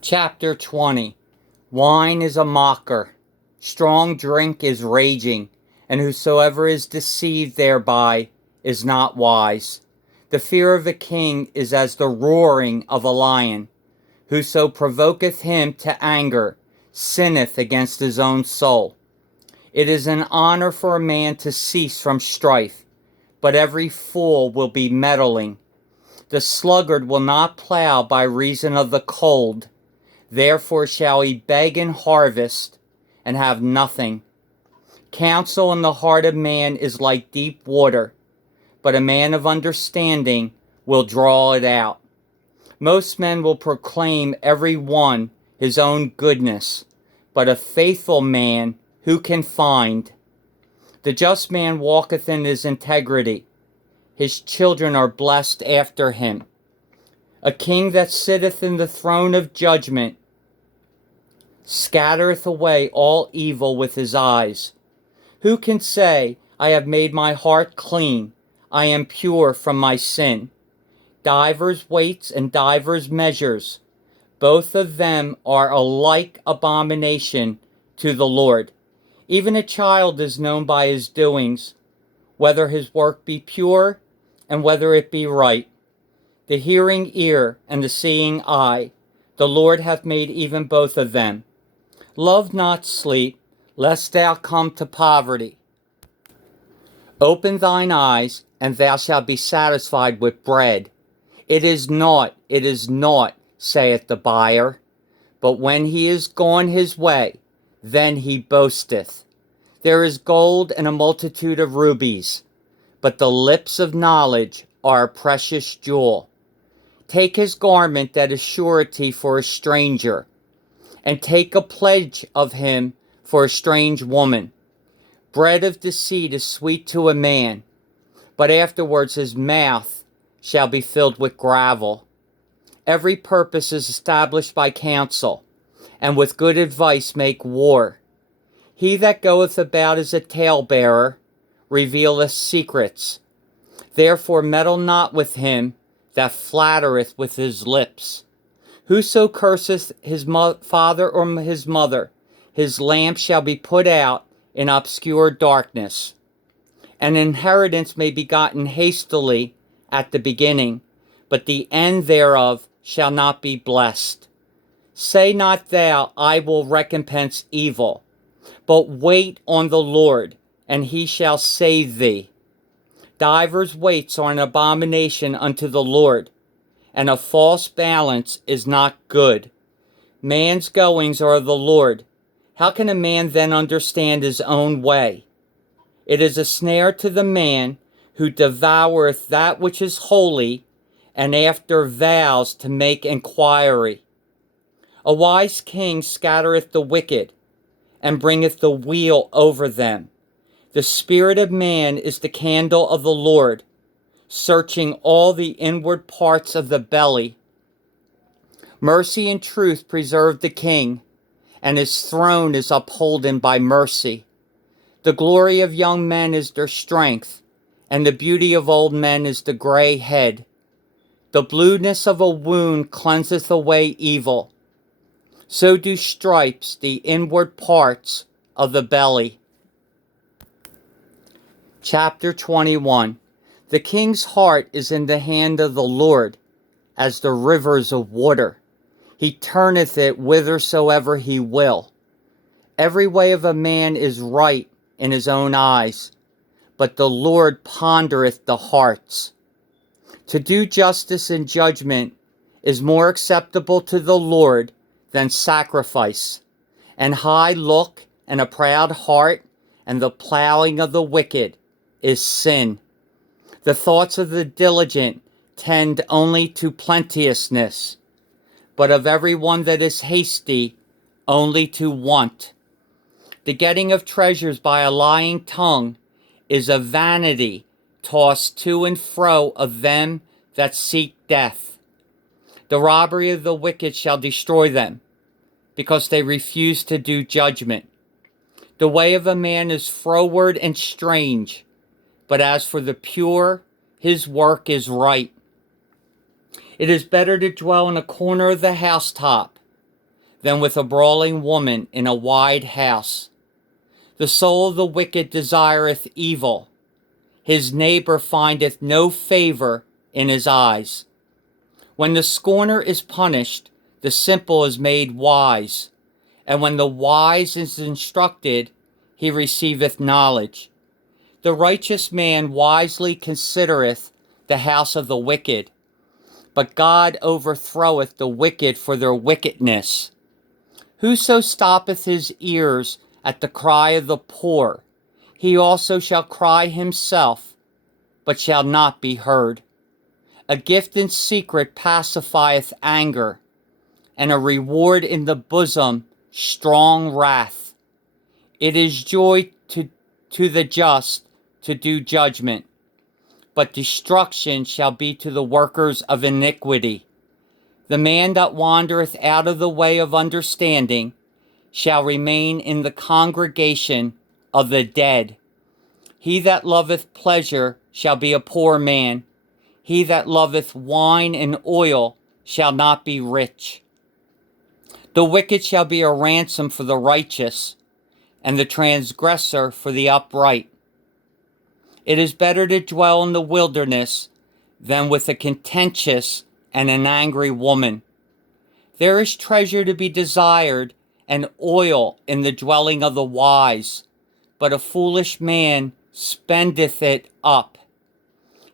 Chapter 20. Wine is a mocker, strong drink is raging, and whosoever is deceived thereby is not wise. The fear of a king is as the roaring of a lion. Whoso provoketh him to anger sinneth against his own soul. It is an honor for a man to cease from strife, but every fool will be meddling. The sluggard will not plow by reason of the cold. Therefore shall he beg in harvest, and have nothing. Counsel in the heart of man is like deep water, but a man of understanding will draw it out. Most men will proclaim every one his own goodness, but a faithful man who can find? The just man walketh in his integrity. His children are blessed after him. A king that sitteth in the throne of judgment scattereth away all evil with his eyes. Who can say, I have made my heart clean, I am pure from my sin? Divers weights and divers measures, both of them are alike abomination to the Lord. Even a child is known by his doings, whether his work be pure and whether it be right. The hearing ear and the seeing eye, the Lord hath made even both of them. Love not sleep, lest thou come to poverty. Open thine eyes, and thou shalt be satisfied with bread. It is naught, saith the buyer. But when he is gone his way, then he boasteth. There is gold and a multitude of rubies, but the lips of knowledge are a precious jewel. Take his garment that is surety for a stranger, and take a pledge of him for a strange woman. Bread of deceit is sweet to a man, but afterwards his mouth shall be filled with gravel. Every purpose is established by counsel, and with good advice make war. He that goeth about as a talebearer revealeth secrets. Therefore meddle not with him that flattereth with his lips. Whoso curseth his father or his mother, his lamp shall be put out in obscure darkness. An inheritance may be gotten hastily at the beginning, but the end thereof shall not be blessed. Say not thou, I will recompense evil, but wait on the Lord, and he shall save thee. Divers weights are an abomination unto the Lord, and a false balance is not good. Man's goings are of the Lord. How can a man then understand his own way? It is a snare to the man who devoureth that which is holy, and after vows to make inquiry. A wise king scattereth the wicked, and bringeth the wheel over them. The spirit of man is the candle of the Lord, searching all the inward parts of the belly. Mercy and truth preserve the king, and his throne is upholden by mercy. The glory of young men is their strength, and the beauty of old men is the gray head. The blueness of a wound cleanseth away evil. So do stripes the inward parts of the belly. Chapter 21. The king's heart is in the hand of the Lord, as the rivers of water. He turneth it whithersoever he will. Every way of a man is right in his own eyes, but the Lord pondereth the hearts. To do justice and judgment is more acceptable to the Lord than sacrifice. An high look and a proud heart and the plowing of the wicked is sin. The thoughts of the diligent tend only to plenteousness, but of every one that is hasty only to want. The getting of treasures by a lying tongue is a vanity tossed to and fro of them that seek death. The robbery of the wicked shall destroy them, because they refuse to do judgment. The way of a man is froward and strange, but as for the pure, his work is right. It is better to dwell in a corner of the housetop than with a brawling woman in a wide house. The soul of the wicked desireth evil. His neighbor findeth no favor in his eyes. When the scorner is punished, the simple is made wise. And when the wise is instructed, he receiveth knowledge. The righteous man wisely considereth the house of the wicked, but God overthroweth the wicked for their wickedness. Whoso stoppeth his ears at the cry of the poor, he also shall cry himself, but shall not be heard. A gift in secret pacifieth anger, and a reward in the bosom strong wrath. It is joy to the just to do judgment, but destruction shall be to the workers of iniquity. The man that wandereth out of the way of understanding shall remain in the congregation of the dead. He that loveth pleasure shall be a poor man. He that loveth wine and oil shall not be rich. The wicked shall be a ransom for the righteous, and the transgressor for the upright. It is better to dwell in the wilderness than with a contentious and an angry woman. There is treasure to be desired, and oil in the dwelling of the wise, but a foolish man spendeth it up.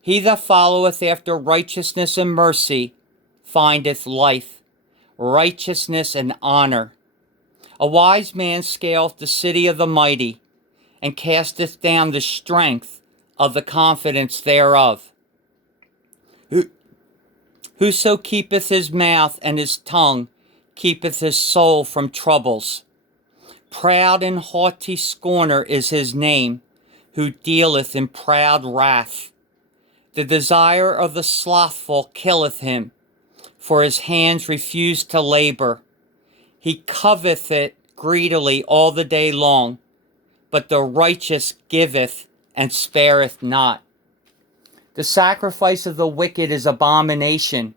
He that followeth after righteousness and mercy findeth life, righteousness and honor. A wise man scaleth the city of the mighty, and casteth down the strength of the confidence thereof. Whoso keepeth his mouth and his tongue keepeth his soul from troubles. Proud and haughty scorner is his name, who dealeth in proud wrath. The desire of the slothful killeth him, for his hands refuse to labor. He coveteth it greedily all the day long, but the righteous giveth and spareth not. The sacrifice of the wicked is abomination.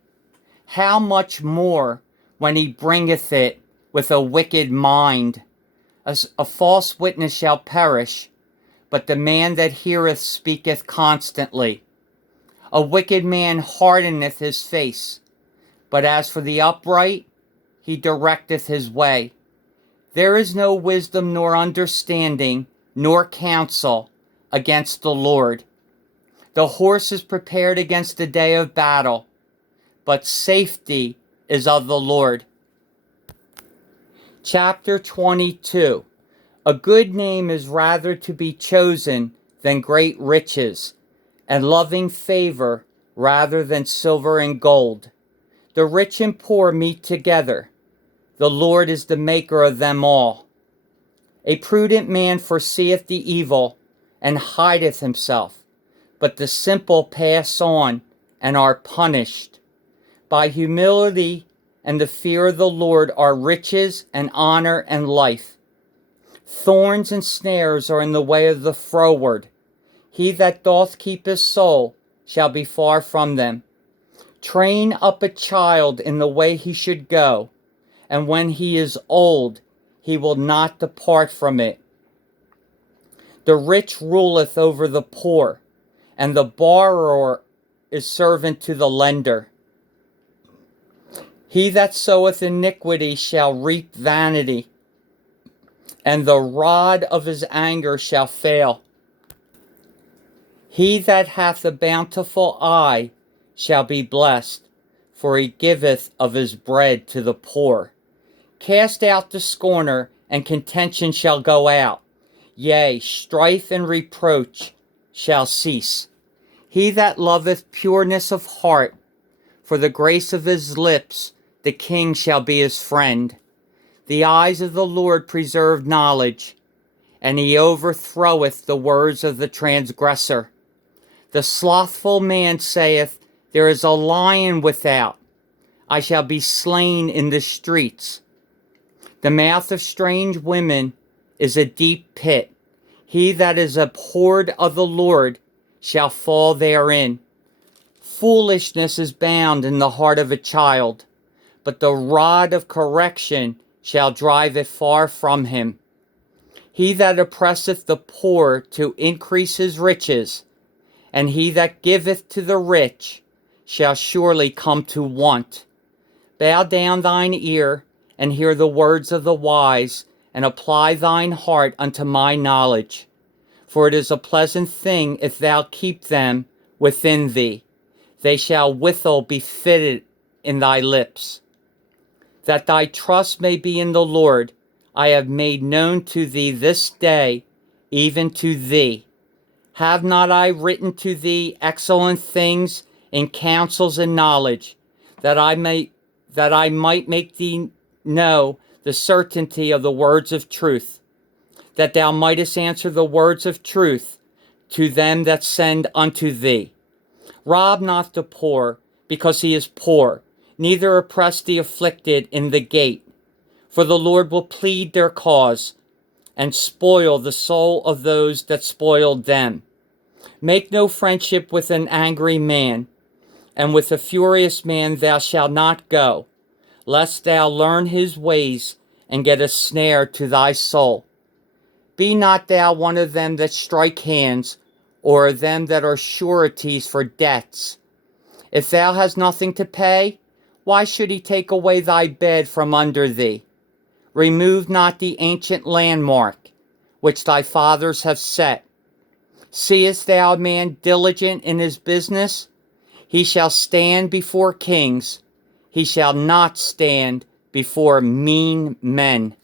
How much more when he bringeth it with a wicked mind? A false witness shall perish, but the man that heareth speaketh constantly. A wicked man hardeneth his face, but as for the upright, he directeth his way. There is no wisdom nor understanding nor counsel against the Lord. The horse is prepared against the day of battle, but safety is of the Lord. Chapter 22. A good name is rather to be chosen than great riches, and loving favor rather than silver and gold. The rich and poor meet together. The Lord is the maker of them all. A prudent man foreseeth the evil, and hideth himself, but the simple pass on, and are punished. By humility and the fear of the Lord are riches and honor and life. Thorns and snares are in the way of the froward. He that doth keep his soul shall be far from them. Train up a child in the way he should go, and when he is old, he will not depart from it. The rich ruleth over the poor, and the borrower is servant to the lender. He that soweth iniquity shall reap vanity, and the rod of his anger shall fail. He that hath a bountiful eye shall be blessed, for he giveth of his bread to the poor. Cast out the scorner, and contention shall go out. Yea, strife and reproach shall cease. He that loveth pureness of heart, for the grace of his lips, the king shall be his friend. The eyes of the Lord preserve knowledge, and he overthroweth the words of the transgressor. The slothful man saith, There is a lion without. I shall be slain in the streets. The mouth of strange women is a deep pit. He that is abhorred of the Lord shall fall therein. Foolishness is bound in the heart of a child, but the rod of correction shall drive it far from him. He that oppresseth the poor to increase his riches, and he that giveth to the rich, shall surely come to want. Bow down thine ear, and hear the words of the wise, and apply thine heart unto my knowledge. For it is a pleasant thing if thou keep them within thee. They shall withal be fitted in thy lips. That thy trust may be in the Lord, I have made known to thee this day, even to thee. Have not I written to thee excellent things in counsels and knowledge, that I might make thee know the certainty of the words of truth, that thou mightest answer the words of truth to them that send unto thee. Rob not the poor, because he is poor, neither oppress the afflicted in the gate. For the Lord will plead their cause, and spoil the soul of those that spoiled them. Make no friendship with an angry man, and with a furious man thou shalt not go, lest thou learn his ways, and get a snare to thy soul. Be not thou one of them that strike hands, or of them that are sureties for debts. If thou hast nothing to pay, why should he take away thy bed from under thee? Remove not the ancient landmark, which thy fathers have set. Seest thou a man diligent in his business? He shall stand before kings. He shall not stand before mean men.